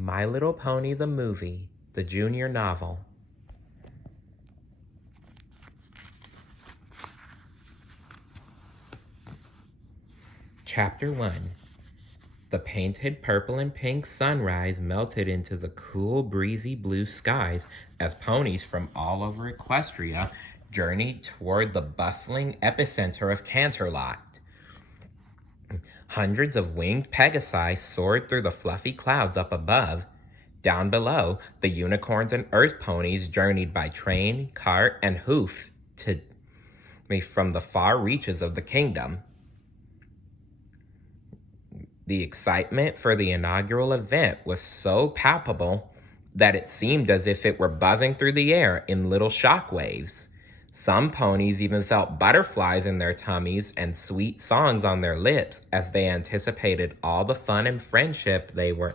My Little Pony the Movie, the junior novel. Chapter 1. The painted purple and pink sunrise melted into the cool, breezy blue skies as ponies from all over Equestria journeyed toward the bustling epicenter of Canterlot. Hundreds of winged pegasi soared through the fluffy clouds up above. Down below, the unicorns and earth ponies journeyed by train, cart, and hoof from the far reaches of the kingdom. The excitement for the inaugural event was so palpable that it seemed as if it were buzzing through the air in little shock waves. Some ponies even felt butterflies in their tummies and sweet songs on their lips as they anticipated all the fun and friendship they were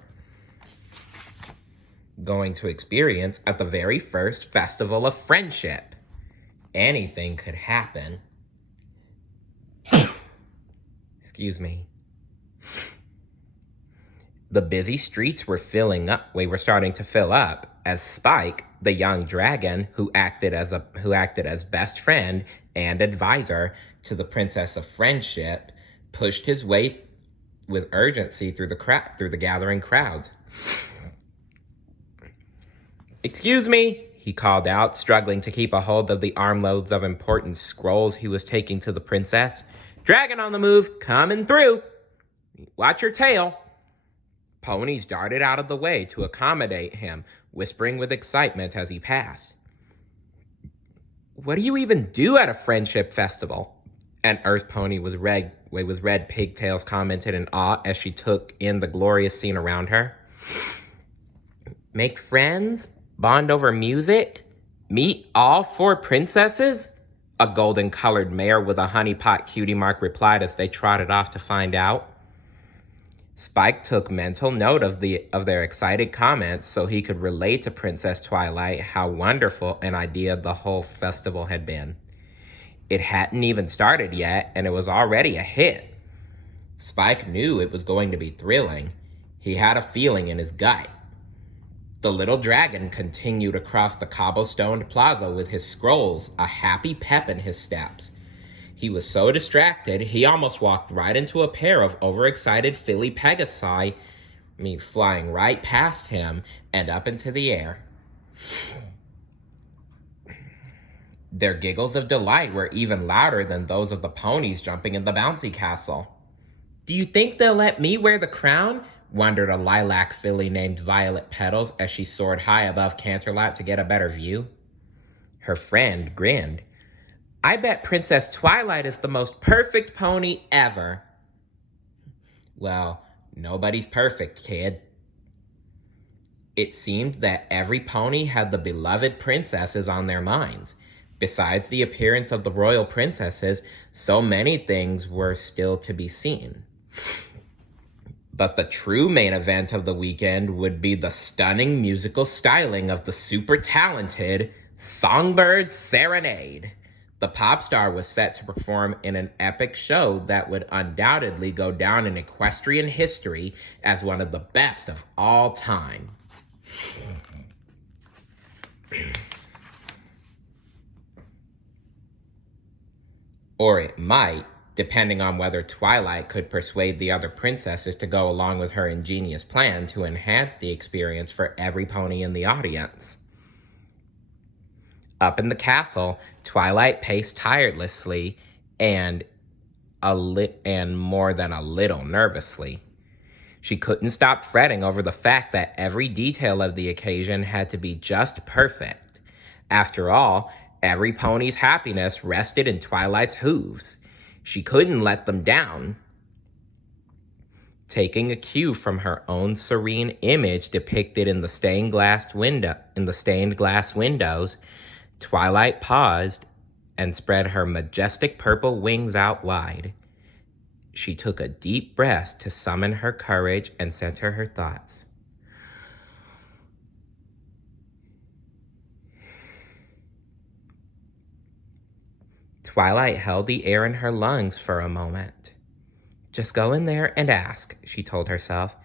going to experience at the very first Festival of Friendship. Anything could happen. Excuse me. The busy streets were starting to fill up as Spike, the young dragon who acted as best friend and advisor to the Princess of Friendship, pushed his way with urgency through the gathering crowds. "Excuse me," he called out, struggling to keep a hold of the armloads of important scrolls he was taking to the princess. "Dragon on the move, coming through. Watch your tail." Ponies darted out of the way to accommodate him, whispering with excitement as he passed. "What do you even do at a friendship festival?" An earth pony with red pigtails commented in awe as she took in the glorious scene around her. "Make friends? Bond over music? Meet all 4 princesses?" A golden-colored mare with a honeypot cutie mark replied as they trotted off to find out. Spike took mental note of their excited comments so he could relate to Princess Twilight how wonderful an idea the whole festival had been. It hadn't even started yet, and it was already a hit. Spike knew it was going to be thrilling. He had a feeling in his gut. The little dragon continued across the cobblestoned plaza with his scrolls, a happy pep in his steps. He was so distracted, he almost walked right into a pair of overexcited filly pegasi, flying right past him and up into the air. Their giggles of delight were even louder than those of the ponies jumping in the bouncy castle. "Do you think they'll let me wear the crown?" wondered a lilac filly named Violet Petals as she soared high above Canterlot to get a better view. Her friend grinned. "I bet Princess Twilight is the most perfect pony ever." "Well, nobody's perfect, kid." It seemed that every pony had the beloved princesses on their minds. Besides the appearance of the royal princesses, so many things were still to be seen. But the true main event of the weekend would be the stunning musical styling of the super talented Songbird Serenade. The pop star was set to perform in an epic show that would undoubtedly go down in equestrian history as one of the best of all time. Or it might, depending on whether Twilight could persuade the other princesses to go along with her ingenious plan to enhance the experience for every pony in the audience. Up in the castle, Twilight paced tirelessly and more than a little nervously. She couldn't stop fretting over the fact that every detail of the occasion had to be just perfect. After all, every pony's happiness rested in Twilight's hooves. She couldn't let them down. Taking a cue from her own serene image depicted in the stained glass windows, Twilight paused and spread her majestic purple wings out wide. She took a deep breath to summon her courage and center her thoughts. Twilight held the air in her lungs for a moment. "Just go in there and ask," she told herself.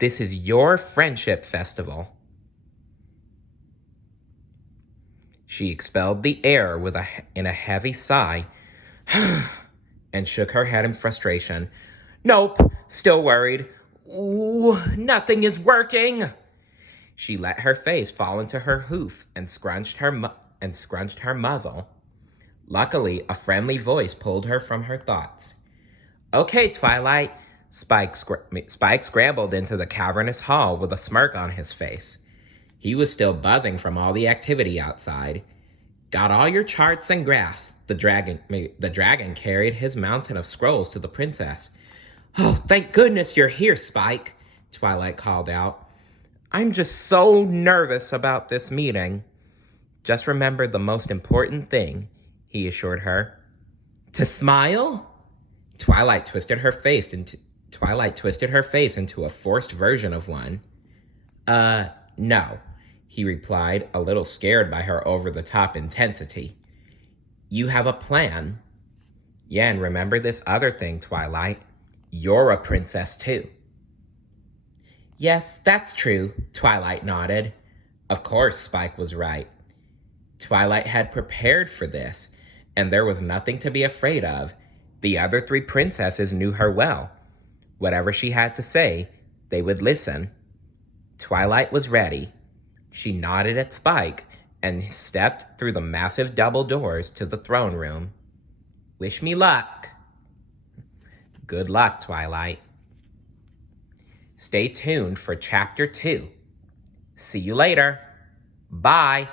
This is your friendship festival. She expelled the air in a heavy sigh and shook her head in frustration. Nope, still worried. Ooh, nothing is working. She let her face fall into her hoof and scrunched her muzzle. Luckily, a friendly voice pulled her from her thoughts. Okay, Twilight. Spike scrambled into the cavernous hall with a smirk on his face. He was still buzzing from all the activity outside. Got all your charts and graphs. The dragon carried his mountain of scrolls to the princess. Oh, thank goodness you're here, Spike, Twilight called out. I'm just so nervous about this meeting. Just remember the most important thing, he assured her. To smile? Twilight twisted her face into a forced version of one. No, he replied, a little scared by her over-the-top intensity. You have a plan. Yeah, and remember this other thing, Twilight. You're a princess, too. Yes, that's true, Twilight nodded. Of course, Spike was right. Twilight had prepared for this, and there was nothing to be afraid of. The other 3 princesses knew her well. Whatever she had to say, they would listen. Twilight was ready. She nodded at Spike and stepped through the massive double doors to the throne room. Wish me luck. Good luck, Twilight. Stay tuned for Chapter 2. See you later. Bye.